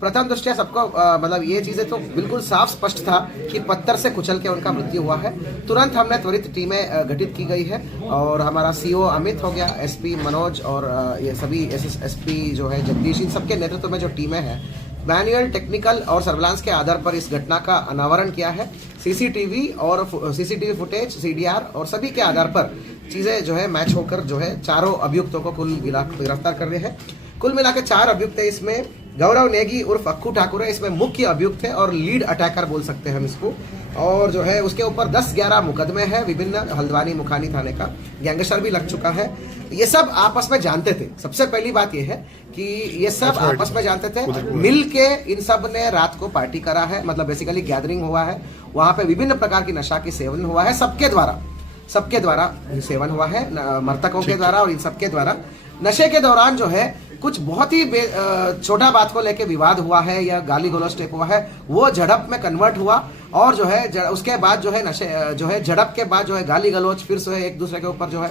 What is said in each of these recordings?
प्रथम दृष्टया सबको मतलब ये चीजें तो बिल्कुल साफ स्पष्ट था कि पत्थर से कुचल के उनका मृत्यु हुआ है। तुरंत हमने त्वरित टीमें गठित की गई है और हमारा सीओ अमित हो गया, एसपी मनोज और ये सभी एसएसपी जो है जगदीश, इन सबके नेतृत्व में जो टीमें हैं मैनुअल, टेक्निकल और सर्विलांस के आधार पर इस घटना का अनावरण किया है। सीसीटीवी फुटेज, सीडीआर और सभी के आधार पर चीजें जो है मैच होकर जो है चारों अभियुक्तों को कुल गिरफ्तार कर रहे हैं। कुल मिला के 4 अभियुक्त है। इसमें गौरव नेगी उर्फ अक्कू ठाकुर है, इसमें मुख्य अभियुक्त है और लीड अटैकर बोल सकते हैं हम इसको। और जो है उसके ऊपर 10-11 मुकदमे हैं विभिन्न हल्द्वानी मुखानी थाने का, गैंगस्टर भी लग चुका है। ये सब आपस में जानते थे। सबसे पहली बात ये है कि ये सब आपस में जानते थे, मिल के इन सब ने रात को पार्टी करा है, मतलब बेसिकली गैदरिंग हुआ है, वहां पे विभिन्न प्रकार की नशा की सेवन हुआ है, सबके द्वारा सेवन हुआ है, मृतकों के द्वारा और इन सबके द्वारा। नशे के दौरान जो है कुछ बहुत ही छोटा बात को लेके विवाद हुआ है या गाली गलौज टाइप हुआ है, वो झड़प में कन्वर्ट हुआ और जो है उसके बाद जो है नशे जो है झड़प के बाद जो है गाली गलौज फिर से एक दूसरे के ऊपर जो है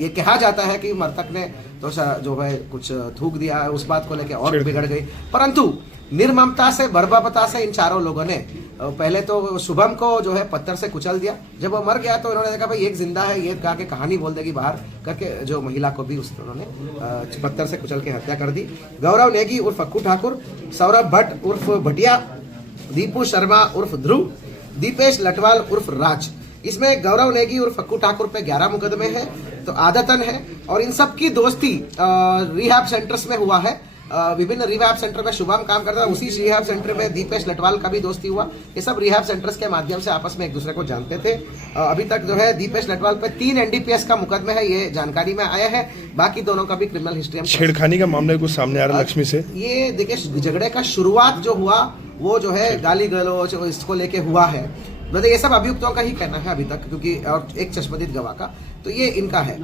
ये कहा जाता है कि मृतक ने तो जो है कुछ थूक दिया है, उस बात को लेके और बिगड़ गई। परंतु निर्ममता से, बर्बरता से इन चारों लोगों ने पहले तो शुभम को जो है पत्थर से कुचल दिया। जब वो मर गया तो इन्होंने देखा भाई एक जिंदा है, ये कहा के कहानी बोल देगी बाहर करके, जो महिला को भी उन्होंने पत्थर से कुचल के हत्या कर दी। गौरव नेगी उर्फ अक्कू ठाकुर, सौरभ भट्ट उर्फ भटिया, दीपू शर्मा उर्फ ध्रुव, दीपेश लटवाल उर्फ राज। इसमें गौरव नेगी उर्फ अक्कू ठाकुर पे 11 मुकदमे हैं, तो आदतन है। और इन सब की दोस्ती रिहैब सेंटर्स में हुआ है। विभिन्न रिहैब सेंटर में शुभम काम करता था, उसी रिहैब सेंटर में दीपेश लटवाल का भी दोस्ती हुआ। ये सब रिहैब सेंटर्स के माध्यम से आपस में एक दूसरे को जानते थे। अभी तक जो है दीपेश लटवाल पे 3 एनडीपीएस का मुकदमे है, ये जानकारी में आया है। बाकी दोनों का भी क्रिमिनल हिस्ट्री। छेड़खानी का मामला कुछ सामने आ रहा है लक्ष्मी से। ये देखिए झगड़े का शुरुआत जो हुआ वो जो है गाली गलौज इसको लेके हुआ है। मतलब ये सब अभियुक्तों का ही कहना है अभी तक, क्योंकि और एक चश्मदीद गवाह का, तो ये इनका है,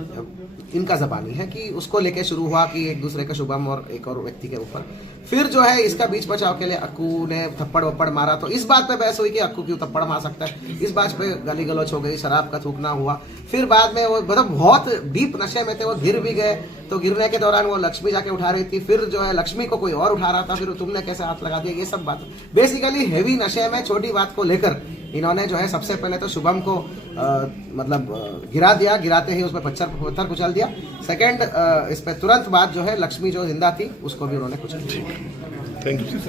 इनका जबानी है कि उसको लेके शुरू हुआ कि एक दूसरे का शुभम और एक और व्यक्ति के ऊपर। फिर जो है इसका बीच बचाव के लिए अक्कू ने थप्पड़ वप्पड़ मारा, तो इस बात पे बहस हुई कि अक्कू क्यों थप्पड़ मार सकता है, इस बात पे गाली गलौज हो गई, शराब का थूकना हुआ। फिर बाद में वो मतलब बहुत डीप नशे में थे, वो गिर भी गए, तो गिरने के दौरान वो लक्ष्मी जाके उठा रही थी, फिर जो है लक्ष्मी को कोई और उठा रहा था, फिर तुमने कैसे हाथ लगा दिया, ये सब बात बेसिकली हेवी नशे में छोटी बात को लेकर इन्होंने जो है सबसे पहले तो शुभम को मतलब गिरा दिया, गिराते ही उसमें पत्थर कुचल दिया। सेकंड इस पे तुरंत बाद जो है लक्ष्मी जो जिंदा थी उसको भी उन्होंने कुचल दिया। Thank you.